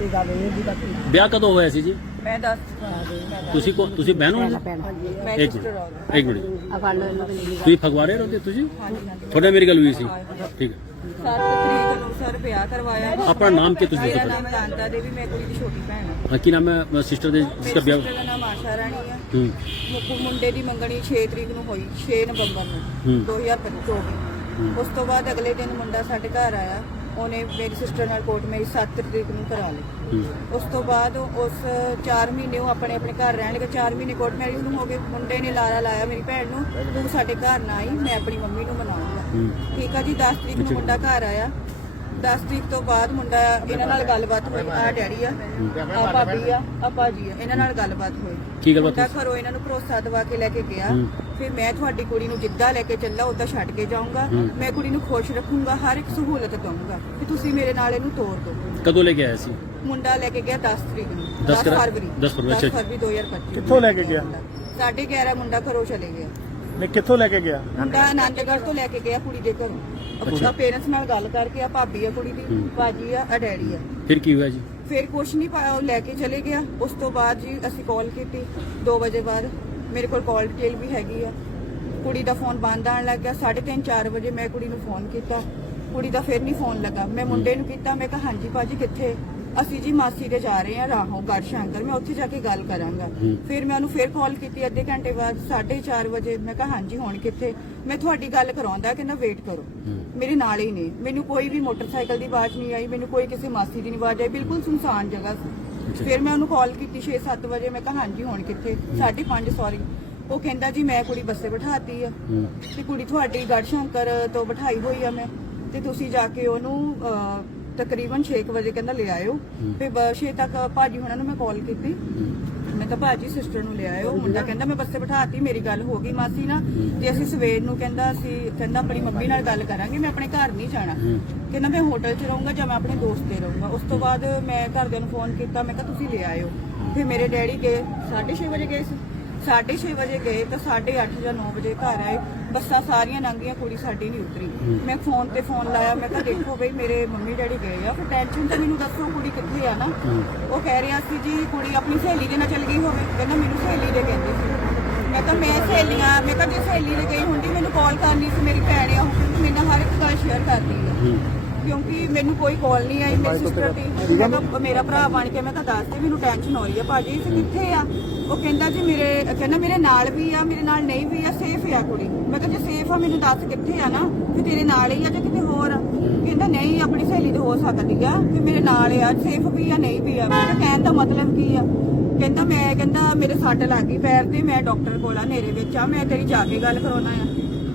ਇਹ ਗੱਲ ਇਹ ਦੀ ਬਾਕੀ ਵਿਆਹ ਕਦੋਂ ਹੋਇਆ ਸੀ ਜੀ? ਮੈਂ ਦੱਸ ਤੁਸੀਂ ਕੋ ਤੁਸੀਂ ਬਹਿਣ ਹੋ ਭੈਣ ਮੈਂ ਇੱਕ ਸਿਸਟਰ ਮਿੰਟ ਹਾਂ ਇੱਕ ਮਿੰਟ। ਆ ਫੜ ਲਓ ਇਹਨਾਂ ਨੂੰ ਤੁਸੀਂ ਫਗਵਾੜੇ ਰਹਿੰਦੇ ਹੋ ਤੁਸੀਂ? ਹਾਂਜੀ ਹਾਂਜੀ। ਤੁਹਾਡੇ ਮੇਰੀ ਗੱਲ ਹੋਈ ਸੀ। ਠੀਕ ਹੈ। ਸੱਤ ਤਰੀਕ ਨੂੰ ਸਰ ਵਿਆਹ ਕਰਵਾਇਆ। ਆਪਣਾ ਨਾਮ ਕੀ ਤੁਸੀਂ ਮੇਰਾ ਦੱਸੋ। ਨਾਮ ਕਾਂਤਾ ਦੇਵੀ ਮੈਂ ਕੁੜੀ ਦੀ ਛੋਟੀ ਭੈਣ ਹਾਂ ਹਾਂ, ਕੀ ਨਾਮ ਹੈ? ਸਿਸਟਰ ਦੇ ਮੇਰੀ ਜਿਸका ਵਿਆਹ ਦਾ ਨਾਮ ਆਸ਼ਾ ਰਾਣੀ ਆ। ਹੂੰ। ਮੁੱਕੂ ਮੁੰਡੇ ਦੀ ਮੰਗਣੀ 6 ਤਰੀਕ ਨੂੰ ਹੋਈ 6 ਨਵੰਬਰ ਨੂੰ ਹੂੰ। 2024 ਉਸ ਤੋਂ ਬਾਅਦ ਅਗਲੇ ਦਿਨ ਮੁੰਡਾ ਸਾਡੇ ਘਰ ਆਇਆ। ਉਹਨੇ ਮੇਰੀ ਸਿਸਟਰ ਨਾਲ ਕੋਰਟ ਮੇਰੀ 7 ਤਰੀਕ ਨੂੰ ਕਰਾ ਲਈ। ਉਸ ਤੋਂ ਬਾਅਦ ਉਸ 4 ਮਹੀਨੇ ਉਹ ਆਪਣੇ ਆਪਣੇ ਘਰ ਰਹਿਣ ਲੱਗੇ। 4 ਮਹੀਨੇ ਕੋਰਟ ਮੈਰਿਜ ਨੂੰ ਹੋ ਗਏ। ਮੁੰਡੇ ਨੇ ਲਾਰਾ ਲਾਇਆ ਮੇਰੀ ਭੈਣ ਨੂੰ। ਤੂੰ ਸਾਡੇ ਘਰ ਨਾ ਆਈ ਮੈਂ ਆਪਣੀ ਮੰਮੀ ਨੂੰ ਮਨਾਉਂਗਾ। ਠੀਕ ਆ ਜੀ 10 ਤਰੀਕ ਨੂੰ ਮੁੰਡਾ ਘਰ ਆਇਆ। 10 ਤਰੀਕ ਤੋਂ ਬਾਅਦ ਮੁੰਡਾ ਇਹਨਾਂ ਨਾਲ ਗੱਲਬਾਤ ਹੋਈ ਆ ਡੈਡੀ ਆ ਆ। ਭਾਬੀ ਆ ਆ ਭਾਜੀ ਆ ਇਹਨਾਂ ਨਾਲ ਗੱਲਬਾਤ ਹੋਈ। ਕੀ ਗੱਲਬਾਤ ਮੁੰਡਾ? ਘਰੋਂ ਇਹਨਾਂ ਨੂੰ ਭਰੋਸਾ ਦਵਾ ਕੇ ਲੈ ਕੇ ਗਿਆ। ਫਿਰ ਮੈਂ ਤੁਹਾਡੀ ਕੁੜੀ ਨੂੰ ਜਿੱਦਾਂ ਲੈ ਕੇ ਚੱਲਾ ਉਦਾਂ ਛੱਡ ਕੇ ਜਾਊਂਗਾ। ਮੈਂ ਕੁੜੀ ਨੂੰ ਖੁਸ਼ ਰੱਖੂੰਗਾ ਹਰ ਇੱਕ ਸਹੂਲਤ ਦਊਂਗਾ। ਕਿ ਤੁਸੀਂ ਮੇਰੇ ਨਾਲ ਇਹਨੂੰ ਤੋਰ ਦਿਓ। ਕਦੋਂ ਲੈ ਕੇ ਆਇਆ ਸੀ? ਮੁੰਡਾ ਲੈ ਕੇ ਗਿਆ 10 ਤਰੀਕ ਨੂੰ 10 10 ਕਰਾ- ਫਰਵਰੀ। 10 ਫਰਵਰੀ, ਅੱਛਾ। ਫਰਵਰੀ 2025 ਕਿੱਥੋਂ ਲੈ ਕੇ ਗਿਆ? 11:30 ਮੁੰਡਾ ਘਰੋਂ ਚਲੇ ਗਿਆ। ਨੇ ਕਿੱਥੋਂ ਲੈ ਕੇ ਗਿਆ? ਮੁੰਡਾ ਆਨੰਦਗੜ੍ਹ ਤੋਂ ਲੈ ਕੇ ਗਿਆ ਕੁੜੀ ਦੇ ਘਰੋਂ। ਅੱਛਾ। ਪੇਰੈਂਟਸ ਨਾਲ ਗੱਲ ਕਰਕੇ ਆ ਭਾਬੀ ਆ ਕੁੜੀ ਦੀ। ਬਾਜੀ ਆ ਆ ਡੈਡੀ ਆ। ਫਿਰ ਕੀ ਹੋਇਆ ਜੀ? ਫਿਰ ਕੁਛ ਨਹੀਂ ਪਾਇਆ ਉਹ ਲੈ ਕੇ ਚਲੇ ਗਿਆ। ਉਸ ਤੋਂ ਬਾਅਦ ਜੀ ਅਸੀਂ ਕਾਲ ਕੀਤੀ 2 ਵਜੇ ਬਾਅਦ। ਮੇਰੇ ਕੋਲ ਕਾਲ ਡਿਟੇਲ ਵੀ ਹੈਗੀ ਆ। ਕੁੜੀ ਦਾ ਫੋਨ ਬੰਦ ਆਣ ਲੱਗ ਗਿਆ। 3:30 4 ਵਜੇ ਮੈਂ ਕੁੜੀ ਨੂੰ ਫੋਨ ਕੀਤਾ। ਕੁੜੀ ਦਾ ਫਿਰ ਨਹੀਂ ਫੋਨ ਲੱਗਾ। ਮੈਂ ਮੁੰਡੇ ਨੂੰ ਕੀਤਾ। ਮੈਂ ਕਿਹਾ ਹਾਂਜੀ ਭਾਜੀ ਕਿੱਥੇ? ਅਸੀਂ ਜੀ ਮਾਸੀ ਦੇ ਜਾ ਰਹੇ ਹਾਂ ਰਾਹੋਂ ਗੜ ਸ਼ੰਕਰ। ਮੈਂ ਉੱਥੇ ਜਾ ਕੇ ਗੱਲ ਕਰਾਂਗਾ। ਫਿਰ ਮੈਂ ਉਹਨੂੰ ਫਿਰ ਕਾਲ ਕੀਤੀ ਅੱਧੇ ਘੰਟੇ ਬਾਅਦ 4:30 ਵਜੇ। ਮੈਂ ਕਿਹਾ ਹਾਂਜੀ ਹੁਣ ਕਿੱਥੇ? ਮੈਂ ਤੁਹਾਡੀ ਗੱਲ ਕਰਾਉਂਦਾ ਕਹਿੰਦਾ ਵੇਟ ਕਰੋ। ਮੇਰੇ ਨਾਲ ਹੀ ਨੇ। ਮੈਨੂੰ ਕੋਈ ਵੀ ਮੋਟਰਸਾਈਕਲ ਦੀ ਆਵਾਜ਼ ਨਹੀਂ ਆਈ ਮੈਨੂੰ ਕੋਈ ਕਿਸੇ ਮਾਸੀ ਦੀ ਨਹੀਂ ਆਵਾਜ਼ ਆਈ ਬਿਲਕੁਲ ਸੁਨਸਾਨ ਜਗ੍ਹਾ। ਸੀ। ਫਿਰ ਮੈਂ ਉਹਨੂੰ ਕਾਲ ਕੀਤੀ 6-7 ਵਜੇ ਮੈਂ ਕਿਹਾ ਹਾਂਜੀ ਹੁਣ ਕਿੱਥੇ? 5:30 ਸੌਰੀ ਉਹ ਕਹਿੰਦਾ ਜੀ ਮੈਂ ਕੁੜੀ ਬੱਸੇ ਬਿਠਾਤੀ ਆ। ਤੇ ਕੁੜੀ ਤੁਹਾਡੀ ਗੜ ਸ਼ੰਕਰ ਤੋਂ ਬਿਠਾਈ ਹੋਈ ਆ ਮੈਂ। ਤੇ ਤੁਸੀਂ ਜਾ ਕੇ ਉਹਨੂੰ ਤਕਰੀਬਨ 6 ਵਜੇ ਕਹਿੰਦਾ ਲੈ ਆਇਓ। ਤੇ 6 ਤੱਕ ਭਾਜੀ ਹੁਣਾਂ ਨੂੰ ਮੈਂ ਕਾਲ ਕੀਤੀ। ਹੂੰ ਮੈਂ ਤਾਂ ਭਾਜੀ ਸਿਸਟਰ ਨੂੰ ਲਿਆ ਆਇਓ ਮੁੰਡਾ ਕਹਿੰਦਾ ਮੈਂ ਬੱਸੇ ਬਿਠਾਤੀ ਮੇਰੀ ਗੱਲ ਹੋ ਗਈ ਮਾਸੀ ਨਾਲ। ਜੇ ਅਸੀਂ ਸਵੇਰ ਨੂੰ ਕਹਿੰਦਾ ਅਸੀਂ ਕਹਿੰਦਾ ਆਪਣੀ ਮੰਮੀ ਨਾਲ ਗੱਲ ਕਰਾਂਗੇ ਮੈਂ ਆਪਣੇ ਘਰ ਨਹੀਂ ਜਾਣਾ। ਕਹਿੰਦਾ ਮੈਂ ਹੋਟਲ 'ਚ ਰਹੂੰਗਾ ਜਾਂ ਮੈਂ ਆਪਣੇ ਦੋਸਤ ਦੇ ਰਹੂੰਗਾ। ਉਸ ਤੋਂ ਬਾਅਦ ਮੈਂ ਘਰਦਿਆਂ ਨੂੰ ਫੋਨ ਕੀਤਾ ਮੈਂ ਕਿਹਾ ਤੁਸੀਂ ਲੈ ਆਇਓ। ਫਿਰ ਮੇਰੇ ਡੈਡੀ ਗਏ 6:30 ਵਜੇ ਗਏ ਸੀ। 6:30 ਵਜੇ ਗਏ ਤਾਂ 8:30 ਜਾਂ 9 ਵਜੇ ਘਰ ਆਏ। ਬੱਸਾਂ ਸਾਰੀਆਂ ਲੰਘੀਆਂ ਕੁੜੀ ਸਾਡੀ ਨਹੀਂ ਉਤਰੀ। ਮੈਂ ਫੋਨ ਤੇ ਫੋਨ ਲਾਇਆ ਮੈਂ ਕਿਹਾ ਦੇਖੋ ਬਈ ਮੇਰੇ ਮੰਮੀ ਡੈਡੀ ਗਏ ਆ। ਫਿਰ ਟੈਨਸ਼ਨ ਤਾਂ ਮੈਨੂੰ ਦੱਸੋ ਕੁੜੀ ਕਿੱਥੇ ਆ ਨਾ। ਉਹ ਕਹਿ ਰਿਹਾ ਸੀ ਜੀ ਕੁੜੀ ਆਪਣੀ ਸਹੇਲੀ ਦੇ ਨਾਲ ਚਲ ਗਈ ਹੋਵੇ। ਕਹਿੰਦਾ ਮੈਨੂੰ ਸਹੇਲੀ ਦੇ ਕਹਿੰਦੇ ਸੀ। ਮੈਂ ਕਿਹਾ ਮੈਂ ਸਹੇਲੀਆਂ ਮੈਂ ਕਿਹਾ ਜੇ ਸਹੇਲੀ ਦੇ ਗਈ ਹੁੰਦੀ ਮੈਨੂੰ ਕਾਲ ਕਰਨੀ ਸੀ ਮੇਰੀ ਭੈਣ ਆ ਉਹ ਕਿਉਂਕਿ ਮੇਰੇ ਨਾਲ ਹਰ ਇੱਕ ਗੱਲ ਸ਼ੇਅਰ ਕਰਦੀ ਹੂੰ। ਕਿਉਂਕਿ ਮੈਨੂੰ ਕੋਈ ਕਾਲ ਨਹੀਂ ਆਈ ਮੇਰੀ ਸਿਸਟਰ ਦੀ। ਮੈਂ ਕਿਹਾ ਮੇਰਾ ਭਰਾ ਬਣ ਕੇ ਮੈਂ ਕਿਹਾ ਦੱਸ ਦੇ ਮੈਨੂੰ ਟੈਨਸ਼ਨ ਹੋ ਰਹੀ ਹੈ ਭਾਜੀ ਇਹ ਕਿੱਥੇ ਆ? ਉਹ ਕਹਿੰਦਾ ਜੀ ਮੇਰੇ ਕਹਿੰਦਾ ਮੇਰੇ ਨਾਲ ਵੀ ਆ ਮੇਰੇ ਨਾਲ ਨਹੀਂ ਵੀ ਆ ਸੇਫ ਆ ਕੁੜੀ। ਮੈਂ ਕਿਹਾ ਜੇ ਸੇਫ ਆ ਮੈਨੂੰ ਦੱਸ ਕਿੱਥੇ ਆ ਨਾ? ਕਿ ਤੇਰੇ ਨਾਲ ਹੀ ਆ ਜਾਂ ਕਿਤੇ ਹੋਰ ਆ? ਕਹਿੰਦਾ ਨਹੀਂ ਆਪਣੀ ਸਹੇਲੀ ਤੇ ਹੋ ਸਕਦੀ ਆ ਕਿ ਮੇਰੇ ਨਾਲ ਆ ਸੇਫ ਵੀ ਆ ਨਹੀਂ ਵੀ ਆ। ਮੈਂ ਕਿਹਾ ਕਹਿਣ ਦਾ ਮਤਲਬ ਕੀ ਆ? ਕਹਿੰਦਾ ਮੈਂ ਕਹਿੰਦਾ ਮੇਰੇ ਸੱਟ ਲੱਗ ਗਈ ਪੈਰ ਤੇ ਮੈਂ ਡਾਕਟਰ ਕੋਲ ਆ ਨੇਰੇ ਵਿੱਚ ਆ ਮੈਂ ਤੇਰੀ ਜਾ ਕੇ ਗੱਲ ਕਰਾਉਣਾ ਆ।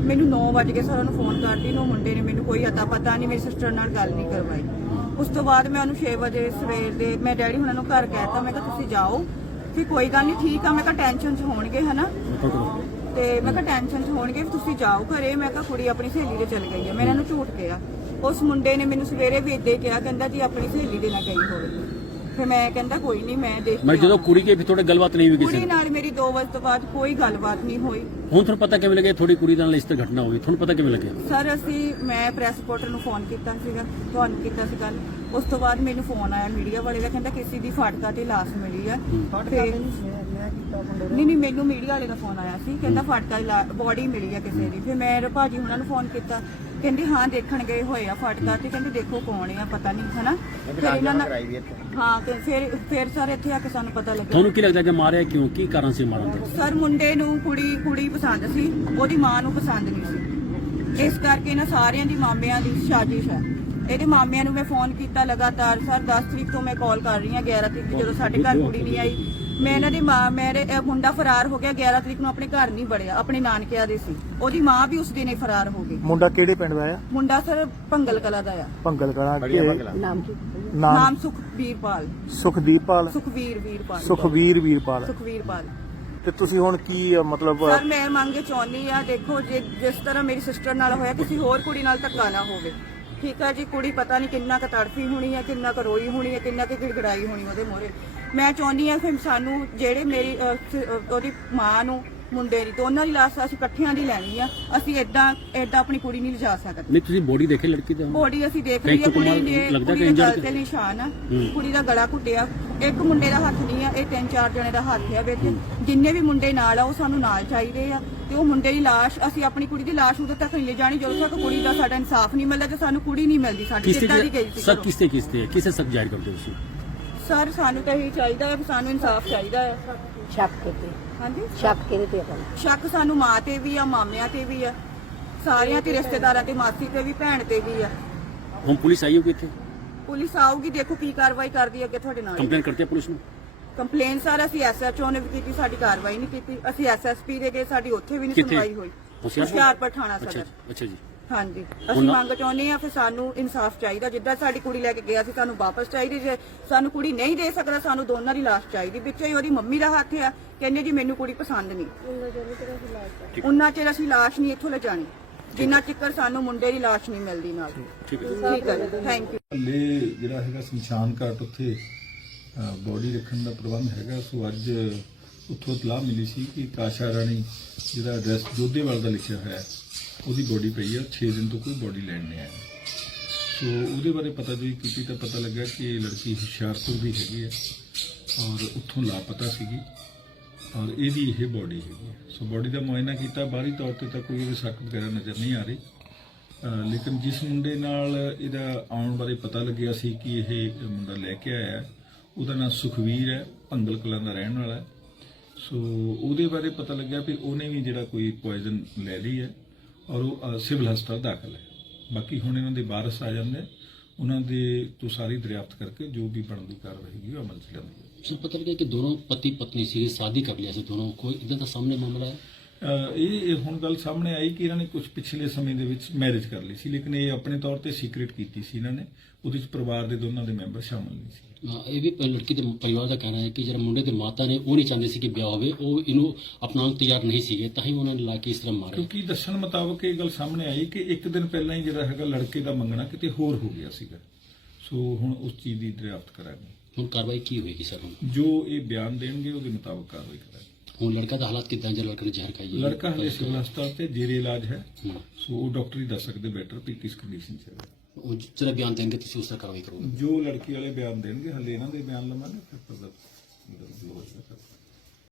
ਮੈਨੂੰ 9 ਵਜੇ ਕੇ ਸਰ ਉਹਨੂੰ ਫੋਨ ਕਰਦੀ ਨੂੰ ਮੁੰਡੇ ਨੇ ਮੈਨੂੰ ਕੋਈ ਅਤਾ ਪਤਾ ਨਹੀਂ, ਮੇਰੀ ਸਿਸਟਰ ਨਾਲ ਗੱਲ ਨਹੀਂ ਕਰਵਾਈ। ਉਸ ਤੋਂ ਬਾਅਦ ਮੈਂ ਉਹਨੂੰ 6 ਵਜੇ ਸਵੇਰ ਦੇ, ਮੈਂ ਡੈਡੀ ਹੁਣਾਂ ਨੂੰ ਘਰ ਕਹਿਤਾ, ਮੈਂ ਕਿਹਾ ਤੁਸੀਂ ਜਾਓ। ਵੀ ਕੋਈ ਗੱਲ ਨਹੀਂ, ਠੀਕ ਆ, ਮੈਂ ਕਿਹਾ ਟੈਨਸ਼ਨ 'ਚ ਹੋਣਗੇ, ਹਨਾ? ਤੇ ਮੈਂ ਕਿਹਾ ਟੈਨਸ਼ਨ 'ਚ ਹੋਣਗੇ ਤੁਸੀਂ ਜਾਓ ਘਰੇ। ਮੈਂ ਕਿਹਾ ਕੁੜੀ ਆਪਣੀ ਸਹੇਲੀ ਦੇ ਚਲ ਗਈ ਆ, ਮੈਂ ਇਹਨਾਂ ਨੂੰ ਝੂਠ ਕਿਹਾ। ਉਸ ਮੁੰਡੇ ਨੇ ਮੈਨੂੰ ਸਵੇਰੇ ਵੀ ਕਿਹਾ, ਕਹਿੰਦਾ ਜੀ ਆਪਣੀ ਸਹੇਲੀ ਦੇ ਨਾਲ ਗਈ ਹੋਵੇ। ਫਿਰ ਮੈਂ ਕਹਿੰਦਾ ਕੋਈ ਨਹੀਂ ਮੈਂ ਦੇਖ ਮੈਂ ਜਦੋਂ। ਕੁੜੀ ਕੇ ਵੀ ਤੁਹਾਡੇ ਗੱਲਬਾਤ ਨਹੀਂ ਹੋਈ ਕਿਸੇ ਕੁੜੀ ਨਾਲ ਨਾਲ ਮੇਰੀ 2 ਵਜੇ ਤੋਂ ਬਾਅਦ ਕੋਈ ਗੱਲਬਾਤ ਨਹੀਂ ਹੋਈ। ਹੁਣ ਤੁਹਾਨੂੰ ਪਤਾ ਕਿਵੇਂ ਲੱਗਿਆ ਤੁਹਾਡੀ ਕੁੜੀ ਨਾਲ ਇਸ ਤਰ੍ਹਾਂ ਘਟਨਾ ਹੋਈ? ਤੁਹਾਨੂੰ ਪਤਾ ਕਿਵੇਂ ਲੱਗਿਆ ਸਰ ਅਸੀਂ ਮੈਂ ਪ੍ਰੈਸ ਰਿਪੋਰਟਰ ਨੂੰ ਫੋਨ ਕੀਤਾ ਸੀਗਾ ਤੁਹਾਨੂੰ ਕੀਤਾ ਸੀ ਕੱਲ ਉਸ ਤੋਂ ਬਾਅਦ ਮੈਨੂੰ ਫੋਨ ਆਇਆ ਮੀਡੀਆ ਵਾਲੇ ਦਾ ਕਹਿੰਦਾ ਕਿਸੇ ਦੀ ਫਾਟਕਾ ਤੇ ਲਾਸ਼ ਮਿਲੀ ਆ। ਤੇ ਨਹੀਂ ਨਹੀਂ ਮੈਨੂੰ ਮੀਡੀਆ ਵਾਲੇ ਦਾ ਫੋਨ ਆਇਆ ਸੀ ਕਹਿੰਦਾ ਫਾਟਕਾ ਬੋਡੀ ਮਿਲੀ ਆ ਕਿਸੇ ਦੀ। ਫਿਰ ਮੈਂ ਭਾਜੀ ਉਹਨਾਂ ਨੂੰ ਫੋਨ ਕੀਤਾ ਕਹਿੰਦੇ ਹਾਂ ਦੇਖਣ ਗਏ ਹੋਏ ਆ ਫਾਟਕਾ ਤੇ ਕਹਿੰਦੇ ਦੇਖੋ ਕੌਣ ਆ ਪਤਾ ਨਹੀਂ ਹਨਾ? ਫਿਰ ਇਹਨਾਂ ਨਾਲ ਹਾਂ ਤੇ ਫਿਰ ਫਿਰ ਸਰ ਇੱਥੇ ਆ ਕੇ ਸਾਨੂੰ ਪਤਾ ਲੱਗਾ ਤੁਹਾਨੂੰ ਕੀ ਲੱਗਦਾ ਕਿ ਮਾਰਿਆ ਕਿਉਂ? ਕੀ ਕਾਰਨ ਸੀ ਮਾਰਨ ਦਾ? ਸਰ ਮੁੰਡੇ ਨੂੰ ਕੁੜੀ ਕੁੜੀ ਪਸੰਦ ਸੀ ਉਹਦੀ ਮਾਂ ਨੂੰ ਪਸੰਦ ਨਹੀਂ ਸੀ। ਇਸ ਕਰਕੇ ਇਹਨਾਂ ਸਾਰਿਆਂ ਦੀ ਮਾਮਿਆਂ ਦੀ ਸਾਜ਼ਿਸ਼ ਹੈ ਇਹਦੇ ਮਾਮਿਆਂ ਨੂੰ ਮੈਂ ਫੋਨ ਕੀਤਾ ਲਗਾਤਾਰ। ਸਰ 10 ਤਰੀਕ ਤੋਂ ਮੈਂ ਕਾਲ ਕਰ ਰਹੀ ਹਾਂ 11 ਤਰੀਕ ਜਦੋਂ ਸਾਡੇ ਘਰ ਕੁੜੀ ਨਹੀਂ ਆਈ। ਮੈਂ ਇਹਨਾਂ ਦੀ ਮਾਂ ਮੇਰੇ ਇਹ ਮੁੰਡਾ ਫਰਾਰ ਹੋ ਗਿਆ 11 ਤਰੀਕ ਨੂੰ ਆਪਣੇ ਘਰ ਨਹੀਂ ਵੜਿਆ ਆਪਣੇ ਨਾਨਕਿਆਂ ਦੇ ਸੀ। ਉਹਦੀ ਮਾਂ ਵੀ ਉਸ ਦਿਨ ਹੀ ਫਰਾਰ ਹੋ ਗਈ। ਮੁੰਡਾ ਕਿਹੜੇ ਪਿੰਡ ਦਾ ਆ? ਮੁੰਡਾ ਸਰ ਭੰਗਲ ਕਲਾ ਦਾ ਆ। ਭੰਗਲ ਕਲਾ ਕੇ ਨਾਮ ਕੀ? ਨਾਮ? ਨਾਮ ਸੁਖਵੀਰਪਾਲ ਸੁਖਦੀਪਾਲ। ਸੁਖਵੀਰ ਵੀਰਪਾਲ। ਸੁਖਵੀਰ ਵੀਰਪਾਲ। ਸੁਖਵੀਰਪਾਲ ਤੇ ਤੁਸੀਂ ਹੁਣ ਕੀ ਅ, ਮਤਲਬ ਸਰ ਮੈਂ ਮੰਗ ਚਾਹੁੰਦੀ ਆ ਦੇਖੋ ਜੇ ਜਿਸ ਤਰ੍ਹਾਂ ਮੇਰੀ ਸਿਸਟਰ ਨਾਲ ਹੋਇਆ ਕਿਸੇ ਹੋਰ ਕੁੜੀ ਨਾਲ ਧੱਕਾ ਨਾ ਹੋਵੇ। ਠੀਕ ਆ ਜੀ ਕੁੜੀ ਪਤਾ ਨਹੀਂ ਕਿੰਨਾ ਕੁ ਤੜਫੀ ਹੋਣੀ ਹੈ ਕਿੰਨਾ ਕੁ ਰੋਈ ਹੋਣੀ ਹੈ ਕਿੰਨਾ ਕੁ ਗਿੜਗੜਾਈ ਹੋਣੀ ਉਹਦੇ ਮੋਰੇ ਮੈਂ ਚਾਹੁੰਦੀ ਆ ਫਿਰ ਸਾਨੂੰ ਜਿਹੜੇ ਮੇਰੀ ਅਹ, ਅਹ, ਉਹਦੀ ਮਾਂ ਨੂੰ ਮੁੰਡੇ ਦੀ ਦੋਨਾਂ ਦੀ ਲਾਸ਼ ਅਸੀਂ ਇਕੱਠਿਆਂ ਦੀ ਲੈਣੀ ਆ। ਅਸੀਂ ਏਦਾਂ ਏਦਾਂ ਆਪਣੀ ਕੁੜੀ ਨਹੀਂ ਲਿਜਾ ਸਕਦੇ। ਨਹੀਂ ਤੁਸੀਂ ਬੋਡੀ ਦੇਖੇ ਲੜਕੀ ਦਾ? ਬੋਡੀ ਅਸੀਂ ਦੇਖ ਲਈ ਆ ਕੁੜੀ ਦੇ ਲੱਗਦਾ ਕਿ ਗਲ ਤੇ ਨਿਸ਼ਾਨ ਆ। ਹੂੰ। ਕੁੜੀ ਦਾ ਗਲਾ ਘੁੱਟਿਆ। ਇੱਕ ਮੁੰਡੇ ਦਾ ਹੱਥ ਨਹੀਂ ਆ ਇਹ ਤਿੰਨ ਚਾਰ ਜਣੇ ਦਾ ਹੱਥ ਆ ਵਿੱਚ। ਜਿੰਨੇ ਵੀ ਮੁੰਡੇ ਨਾਲ ਆ ਉਹ ਸਾਨੂੰ ਨਾਲ ਚਾਹੀਦੇ ਆ। ਤੇ ਉਹ ਮੁੰਡੇ ਦੀ ਲਾਸ਼ ਅਸੀਂ ਆਪਣੀ ਕੁੜੀ ਦੀ ਲਾਸ਼ ਉਦੋਂ ਤੱਕ ਨਹੀਂ ਲੈ ਜਾਣੀ ਜਦੋਂ ਤੱਕ ਕੁੜੀ ਦਾ ਸਾਡਾ ਇਨਸਾਫ ਨਹੀਂ ਮਿਲਦਾ ਤੇ ਸਾਨੂੰ ਕੁੜੀ ਨਹੀਂ ਮਿਲਦੀ ਸਾਡੀ ਕਿਸ ਜਿੱਦਾਂ ਦੀ ਗਈ ਤੇ ਸੀ ਘਰੋਂ। ਕਿਸ ਤੇ ਕਿਸ ਤੇ ਕਿਸੇ ਸਭ ਜ਼ਾਹਿਰ ਕਰਦੇ ਹੋ ਤੁਸੀਂ? ਸਰ ਸਾਨੂੰ ਤਾਂ ਇਹੀ ਚਾਹੀਦਾ ਹੈ ਕਿ ਸਾਨੂੰ ਇਨਸਾਫ ਚਾਹੀਦਾ ਹੈ। ਸ਼ੱਕ ਕਿਤੇ ਹਾਂਜੀ? ਸ਼ੱਕ ਕਿਹਦੇ ਤੇ ਆਪਣਾ ਸ਼ੱਕ ਸਾਨੂੰ ਮਾਂ ਤੇ ਵੀ ਆ ਮਾਮਿਆਂ ਤੇ ਵੀ ਆ। ਸਾਰਿਆਂ ਤੇ ਰਿਸ਼ਤੇਦਾਰਾਂ ਤੇ ਮਾਸੀ ਤੇ ਵੀ ਭੈਣ ਤੇ ਵੀ ਆ। ਹੁਣ ਪੁਲਿਸ ਆਈ ਹੋਗੀ ਇੱਥੇ? ਪੁਲਿਸ ਆਊਗੀ ਦੇਖੋ ਕੀ ਕਾਰਵਾਈ ਕਰਦੀ ਹੈ ਅੱਗੇ ਤੁਹਾਡੇ ਨਾਲ। ਕੰਪਲੇਨ ਕਰਤੀ ਪੁਲਿਸ ਨੂੰ? ਕੰਪਲੇਨ ਸਰ ਅਸੀਂ ਐਸਐਚਓ ਨੇ ਵੀ ਕੀਤੀ ਸਾਡੀ ਕਾਰਵਾਈ ਨਹੀਂ ਕੀਤੀ। ਅਸੀਂ ਐਸਐਸਪੀ ਦੇ ਗਏ ਸਾਡੀ ਉੱਥੇ ਵੀ ਨਹੀਂ ਕਿੱਥੇ? ਸੁਣਵਾਈ ਹੋਈ। ਹੁਸ਼ਿਆਰਪੁਰ? ਹੁਸ਼ਿਆਰਪੁਰ ਥਾਣਾ ਅੱਛਾ ਸਦਰ। ਅੱਛਾ ਜੀ। ਹਾਂਜੀ। ਅਸੀਂ ਮੰਗ ਚਾਹੁੰਦੇ ਆ ਫਿਰ ਸਾਨੂੰ ਇਨਸਾਫ ਚਾਹੀਦਾ। ਜਿੱਦਾਂ ਸਾਡੀ ਕੁੜੀ ਲੈ ਕੇ ਗਿਆ ਸੀ ਸਾਨੂੰ ਵਾਪਸ ਚਾਹੀਦੀ ਜੇ। ਸਾਨੂੰ ਕੁੜੀ ਨਹੀਂ ਦੇ ਸਕਦਾ ਸਾਨੂੰ ਦੋਨਾਂ ਦੀ ਲਾਸ਼ ਚਾਹੀਦੀ। ਵਿੱਚੇ ਹੀ ਉਹਦੀ ਮੰਮੀ ਦਾ ਹੱਥ ਆ। ਕਹਿੰਦੇ ਜੀ ਮੈਨੂੰ ਕੁੜੀ ਪਸੰਦ ਨਹੀਂ। ਉਹਨਾਂ ਚਿਰ ਅਸੀਂ ਲਾਸ਼ ਨਹੀਂ ਇੱਥੋਂ ਲੈ ਜਾਣੀ ਜਿੰਨਾ ਚਿਕਰ ਸਾਨੂੰ ਮੁੰਡੇ ਦੀ ਲਾਸ਼ ਨਹੀਂ ਮਿਲਦੀ ਨਾਲ। ਠੀਕ ਹੈ। ਠੀਕ ਹੈ ਥੈਂਕ ਯੂ ਹਲੇ ਜਿਹੜਾ ਹੈਗਾ ਸ਼ਮਸ਼ਾਨ ਘਾਟ ਉੱਥੇ ਬੋਡੀ ਰੱਖਣ ਦਾ ਪ੍ਰਬੰਧ ਹੈਗਾ। ਸੋ ਅੱਜ ਉੱਥੋਂ ਇਤਲਾਹ ਮਿਲੀ ਸੀ ਕਿ ਕਾਸ਼ਾ ਰਾਣੀ ਜਿਹਦਾ ਐਡਰੈਸ ਜੋਧੇਵਾਲ ਦਾ ਲਿਖਿਆ ਹੋਇਆ ਹੈ, ਉਹਦੀ ਬੋਡੀ ਪਈ ਆ 6 ਦਿਨ ਤੋਂ ਕੋਈ ਬੋਡੀ ਲੈਣ ਨਹੀਂ ਆਇਆ। ਸੋ ਉਹਦੇ ਬਾਰੇ ਪਤਾ ਜੀ ਕੀਤੀ ਤਾਂ ਪਤਾ ਲੱਗਾ ਕਿ ਇਹ ਲੜਕੀ ਹੁਸ਼ਿਆਰਪੁਰ ਦੀ ਹੈਗੀ ਹੈ ਔਰ ਉੱਥੋਂ ਲਾਪਤਾ ਸੀਗੀ ਔਰ ਇਹਦੀ ਇਹ ਬੋਡੀ ਹੈਗੀ ਹੈ ਸੋ ਬੋਡੀ ਦਾ ਮੁਆਇਨਾ ਕੀਤਾ, ਬਾਹਰੀ ਤੌਰ ਤੇ ਤਾਂ ਕੋਈ ਇਹਦੇ ਸ਼ੱਕ ਵਗੈਰਾ ਨਜ਼ਰ ਨਹੀਂ ਆ ਰਹੀ। ਲੇਕਿਨ ਜਿਸ ਮੁੰਡੇ ਨਾਲ ਇਹਦਾ ਆਉਣ ਬਾਰੇ ਪਤਾ ਲੱਗਿਆ ਸੀ ਕਿ ਇਹ ਮੁੰਡਾ ਲੈ ਕੇ ਆਇਆ, ਉਹਦਾ ਨਾਮ ਸੁਖਵੀਰ ਹੈ, ਭੰਗਲ ਕਲਾਂ ਦਾ ਰਹਿਣ ਵਾਲਾ ਹੈ। ਸੋ ਉਹਦੇ ਬਾਰੇ ਪਤਾ ਲੱਗਿਆ ਵੀ ਉਹਨੇ ਵੀ ਜਿਹੜਾ ਕੋਈ ਪੋਇਜ਼ਨ ਲੈ ਲਈ ਹੈ। ਔਰ ਉਹ ਸਿਵਲ ਹਸਪਤਾਲ ਦਾਖਲ ਹੈ। ਬਾਕੀ ਹੁਣ ਇਹਨਾਂ ਦੇ ਵਾਰਸ ਆ ਜਾਂਦੇ ਉਹਨਾਂ ਦੇ ਤੋਂ ਸਾਰੀ ਦਰਿਆਫਤ ਕਰਕੇ ਜੋ ਵੀ ਬਣਦੀ ਕਾਰਵਾਈ ਹੈਗੀ ਉਹ ਅਮਲ ਚ ਲਿਆਂਦੀ ਹੈ ਸਰ, ਪਤਾ ਲੱਗਿਆ ਕਿ ਦੋਨੋਂ ਪਤੀ ਪਤਨੀ ਸੀ ਸ਼ਾਦੀ ਕਰ ਲਿਆ ਸੀ ਦੋਨੋਂ। ਕੋਈ ਇਦਾਂ ਦਾ ਸਾਹਮਣੇ ਮਾਮਲਾ ਹੈ? ਇਹ ਇਹ ਹੁਣ ਗੱਲ ਸਾਹਮਣੇ ਆਈ ਕਿ ਇਹਨਾਂ ਨੇ ਕੁਝ ਪਿਛਲੇ ਸਮੇਂ ਦੇ ਵਿੱਚ ਮੈਰਿਜ ਕਰ ਲਈ ਸੀ ਲੇਕਿਨ ਇਹ ਆਪਣੇ ਤੌਰ ਤੇ ਸੀਕ੍ਰੀਟ ਕੀਤੀ ਸੀ ਇਹਨਾਂ ਨੇ। ਉਹਦੇ ਵਿੱਚ ਪਰਿਵਾਰ ਦੇ ਦੋਨਾਂ ਦੇ ਮੈਂਬਰ ਸ਼ਾਮਲ ਨਹੀਂ ਸੀ। ਇਹ ਵੀ ਲੜਕੀ ਦੇ ਪਰਿਵਾਰ ਦਾ ਕਹਿਣਾ ਹੈ ਕਿ ਜਿਹੜਾ ਮੁੰਡੇ ਦੇ ਮਾਤਾ ਨੇ ਉਹ ਨਹੀਂ ਚਾਹੁੰਦੇ ਸੀ ਕਿ ਵਿਆਹ ਹੋਵੇ। ਉਹ ਇਹਨੂੰ ਅਪਣਾਉਣ ਤਿਆਰ ਨਹੀਂ ਸੀਗੇ ਤਾਂ ਹੀ ਉਹਨਾਂ ਨੇ ਲਾ ਕੇ ਇਸ ਤਰ੍ਹਾਂ ਮਾਰਿਆ। ਕਿਉਂਕਿ ਦੱਸਣ ਮੁਤਾਬਕ ਇਹ ਗੱਲ ਸਾਹਮਣੇ ਆਈ ਕਿ ਇੱਕ ਦਿਨ ਪਹਿਲਾਂ ਹੀ ਜਿਹੜਾ ਹੈਗਾ ਲੜਕੇ ਦਾ ਮੰਗਣਾ ਕਿਤੇ ਹੋਰ ਹੋ ਗਿਆ ਸੀਗਾ। ਸੋ ਹੁਣ ਉਸ ਚੀਜ਼ ਦੀ ਦਰਿਆਫਤ ਕਰਾਂਗੇ। ਹੁਣ ਕਾਰਵਾਈ ਕੀ ਹੋਏਗੀ ਸਰ ਹੁਣ? ਜੋ ਇਹ ਬਿਆਨ ਦੇਣਗੇ ਉਹਦੇ ਮੁਤਾਬਕ ਕਾਰਵਾਈ ਕਰਾਂਗੇ। ਹੁਣ ਲੜਕਾ ਦਾ ਹਾਲਾਤ ਕਿਦਾਂ ਜੇ ਲੜਕੇ ਜ਼ਹਿਰ ਖਾਈ ਹੈ ਲੜਕਾ ਹਲੇ ਸਿਵਲ ਹਸਪਤਾਲ ਤੇ ਜੇਰੇ ਇਲਾਜ ਹੈ। ਸੋ ਉਹ ਡਾਕਟਰ ਹੀ ਦੱਸ ਸਕਦੇ ਬੈਟਰ ਵੀ ਕਿਸ ਕੰਡੀਸ਼ਨ 'ਚ ਹੈ ਉਹ ਜਿਹੜਾ ਬਿਆਨ ਦੇਣਗੇ ਤੁਸੀਂ ਉਸ ਦਾ ਕਾਰਵਾਈ ਕਰੋਗੇ? ਜੋ ਲੜਕੀ ਵਾਲੇ ਬਿਆਨ ਦੇਣਗੇ ਹਲੇ ਇਹਨਾਂ ਦੇ ਬਿਆਨ ਲਵਾਂਗੇ ਫਿਰ ਪਤਾ ਲੱਗੂਗਾ